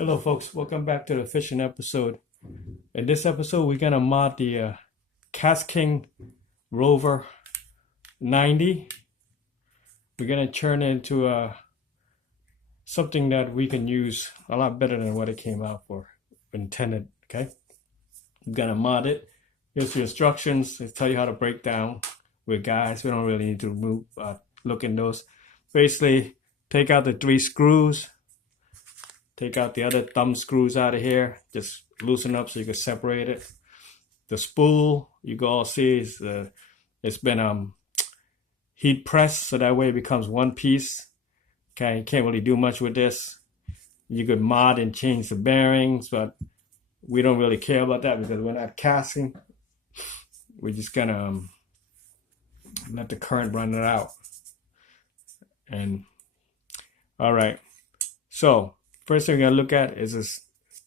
Hello, folks. Welcome back to the fishing episode. In this episode, we're gonna mod the kastking Rover 90. We're gonna turn it into something that we can use a lot better than what it came out for intended. Okay, we're gonna mod it. Here's the instructions. They tell you how to break down. We're guys. We don't really need to move. Look in those. Basically, take out the 3 screws. Take out the other thumb screws out of here. Just loosen up so you can separate it. The spool, you can all see, it's been heat pressed, so that way it becomes one piece. Okay, you can't really do much with this. You could mod and change the bearings, but we don't really care about that because we're not casting. We're just gonna let the current run it out. And all right, so first thing we're going to look at is this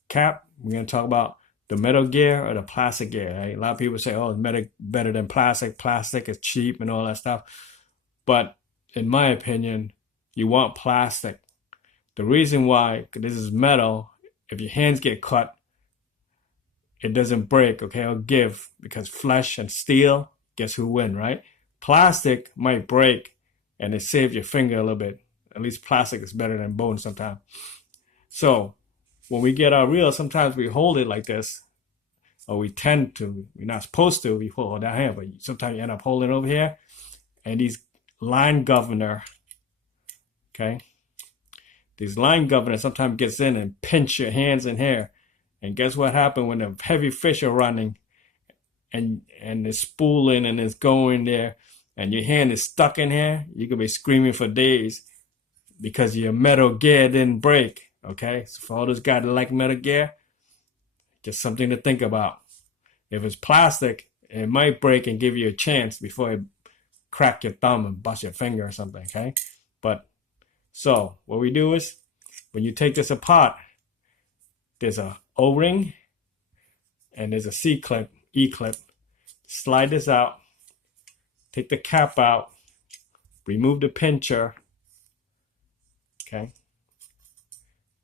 cap. We're going to talk about the metal gear or the plastic gear. Right? A lot of people say, oh, it's better than plastic. Plastic is cheap and all that stuff. But in my opinion, you want plastic. The reason why, because this is metal, if your hands get cut, it doesn't break, okay? It'll give, because flesh and steel, guess who win, right? Plastic might break and it saves your finger a little bit. At least plastic is better than bone sometimes. So when we get our reel, sometimes we hold it like this, or we tend to. We're not supposed to. We hold down here, but sometimes you end up holding it over here. And these line governor, okay, these line governor sometimes gets in and pinch your hands in here. And guess what happened when the heavy fish are running, and it's spooling and it's going there, and your hand is stuck in here? You could be screaming for days because your metal gear didn't break. Okay, so for all those guys that like metal gear, just something to think about. If it's plastic, it might break and give you a chance before it crack your thumb and bust your finger or something, okay? But, so, what we do is, when you take this apart, there's a O-ring, and there's a C-clip, E-clip. Slide this out, take the cap out, remove the pincher, okay?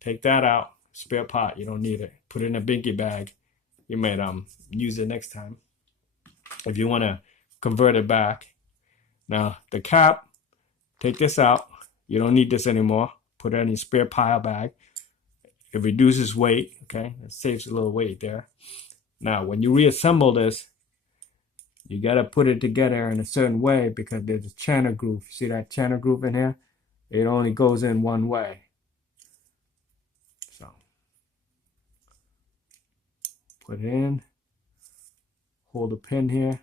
Take that out, spare part, you don't need it. Put it in a binky bag. You might use it next time if you want to convert it back. Now, the cap, take this out. You don't need this anymore. Put it in your spare pile bag. It reduces weight, okay? It saves a little weight there. Now, when you reassemble this, you got to put it together in a certain way because there's a channel groove. See that channel groove in here? It only goes in one way. Put it in, hold the pin here,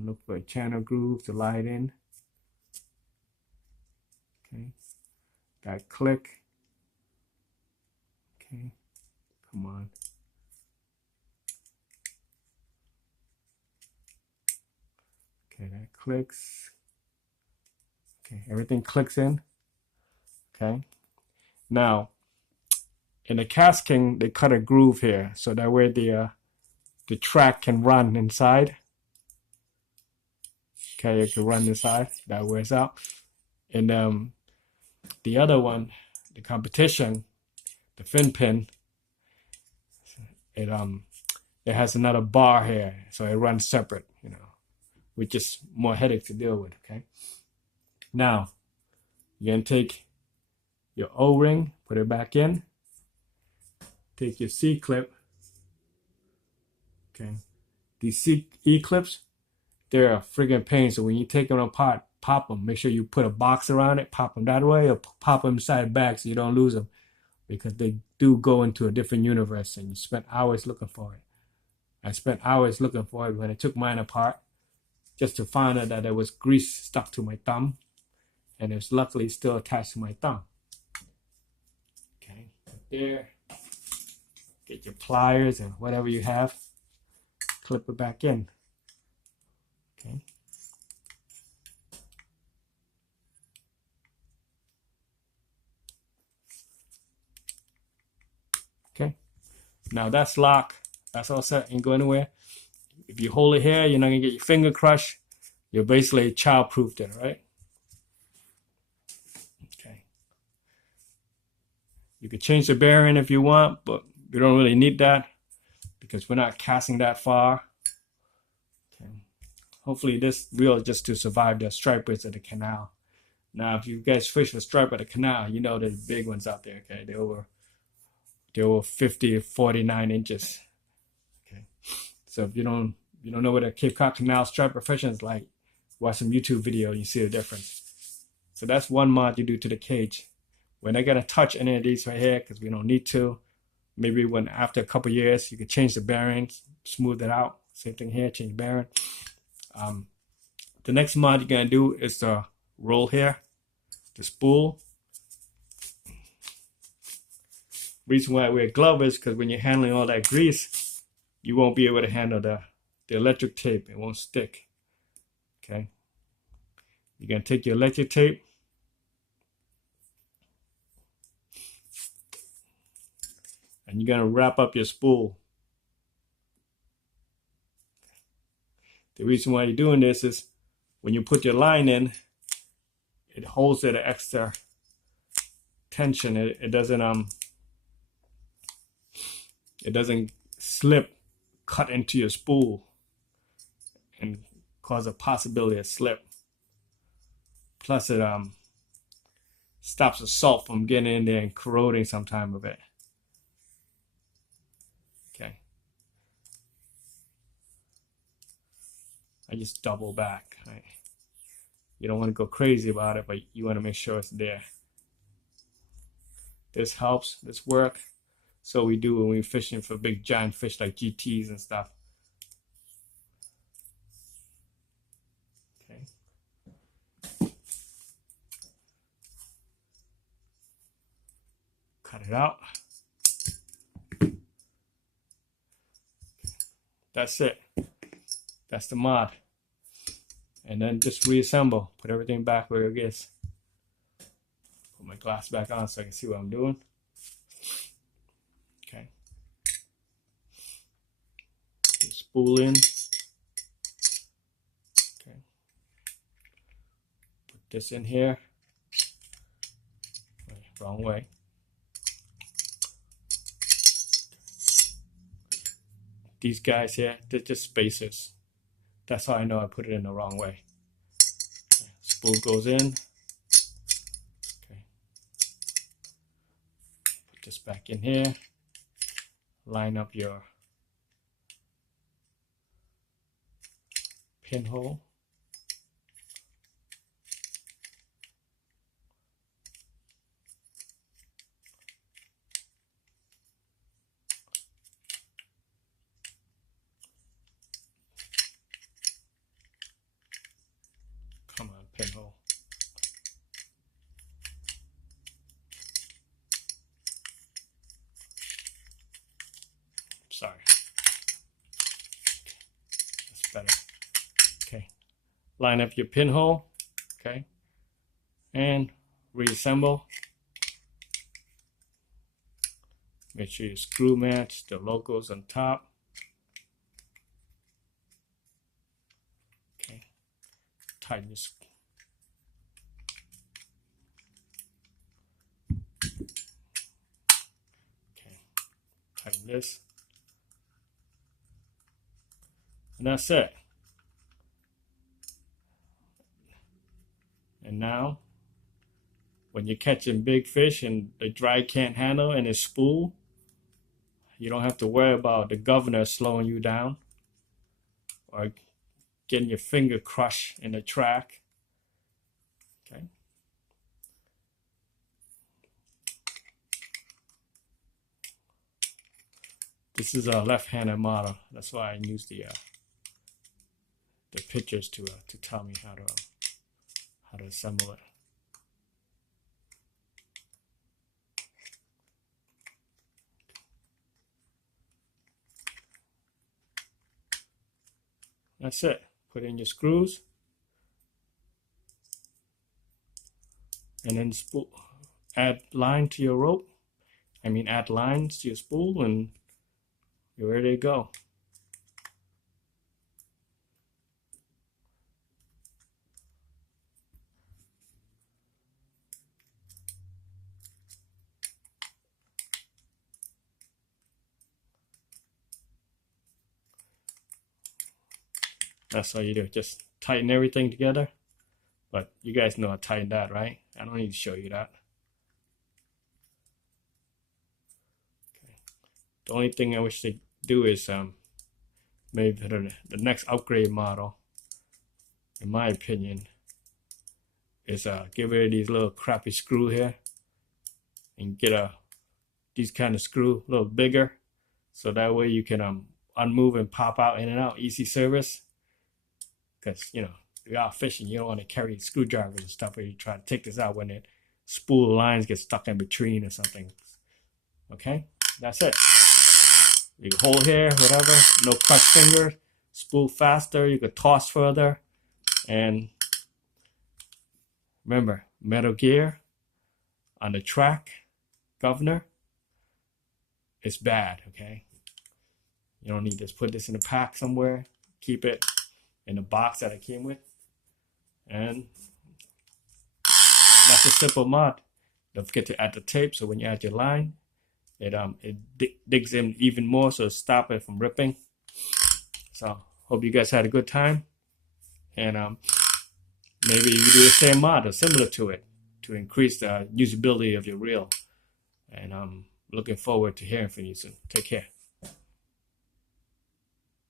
look for a channel groove to light in. Okay, that click. Okay, come on. Okay, that clicks. Okay, everything clicks in. Okay, now in the kastking, they cut a groove here, so that way the track can run inside. Okay, it can run inside. That wears out. And the other one, the competition, the fin pin, it has another bar here, so it runs separate, which is more headache to deal with. Okay. Now, you're gonna take your O-ring, put it back in. Take your C-clip. Okay. These E-clips, they're a friggin' pain. So when you take them apart, pop them. Make sure you put a box around it, pop them that way, or pop them inside the bag so you don't lose them. Because they do go into a different universe and you spend hours looking for it. I spent hours looking for it when I took mine apart just to find out that there was grease stuck to my thumb. And it's luckily still attached to my thumb. Okay, there. Get your pliers and whatever you have, clip it back in. Okay. Okay. Now that's locked. That's all set. Ain't going anywhere. If you hold it here, you're not gonna get your finger crushed. You're basically child-proofed it, right? Okay. You could change the bearing if you want, but we don't really need that because we're not casting that far. Okay. Hopefully this reel is just to survive the stripers of the canal. Now, if you guys fish with stripe at the canal, you know there's big ones out there. Okay, they're over 50, 49 inches. Okay, so if you don't know what a Cape Cod Canal striper fishing is like, watch some YouTube video and you see the difference. So that's one mod you do to the cage. We're not gonna touch any of these right here because we don't need to. Maybe when after a couple years you can change the bearings, smooth it out. Same thing here, change bearing. The next mod you're gonna do is the roll here, the spool. Reason why I wear gloves is because when you're handling all that grease, you won't be able to handle the electric tape. It won't stick. Okay. You're gonna take your electric tape. And you're gonna wrap up your spool. The reason why you're doing this is when you put your line in, it holds it an extra tension. It doesn't slip, cut into your spool and cause a possibility of slip. Plus it stops the salt from getting in there and corroding some time of it. Okay. I just double back, right? You don't want to go crazy about it, but you want to make sure it's there. This helps, this works. So we do when we're fishing for big giant fish like GTs and stuff. Okay. Cut it out. That's it. That's the mod. And then just reassemble. Put everything back where it is. Put my glass back on so I can see what I'm doing. Okay. Put spool in. Okay. Put this in here. Wrong way. These guys here, they're just spacers. That's how I know I put it in the wrong way. Okay. Spool goes in. Okay. Put this back in here. Line up your pinhole. Come on, pinhole. Sorry. That's better. Okay. Line up your pinhole. Okay. And reassemble. Make sure you screw match the logos on top. Okay. Tighten this. Okay. Tighten this. And that's it. And now, when you're catching big fish and the drag can't handle and it's spool, you don't have to worry about the governor slowing you down or getting your finger crushed in the track. Okay. This is a left-handed model. That's why I use the pictures to tell me how to assemble it. That's it. Put in your screws and then spool. Add line to your rope. Add lines to your spool and you're ready to go. That's all you do. Just tighten everything together. But you guys know how to tighten that, right? I don't need to show you that. Okay. The only thing I wish they do is maybe for the next upgrade model, in my opinion, is get rid of these little crappy screw here and get these kind of screw a little bigger, so that way you can unmove and pop out in and out, easy service. Because you're out fishing, you don't want to carry screwdrivers and stuff where you try to take this out when the spool lines get stuck in between or something. Okay, that's it. You can hold here, whatever, no clutch finger, spool faster, you could toss further. And remember, Metal Gear on the track governor is bad, okay? You don't need this. Put this in a pack somewhere, keep it in the box that it came with, and that's a simple mod. Don't forget to add the tape, so when you add your line, it digs in even more, so stop it from ripping. So hope you guys had a good time, and maybe you do the same mod or similar to it to increase the usability of your reel. And I'm looking forward to hearing from you soon. Take care.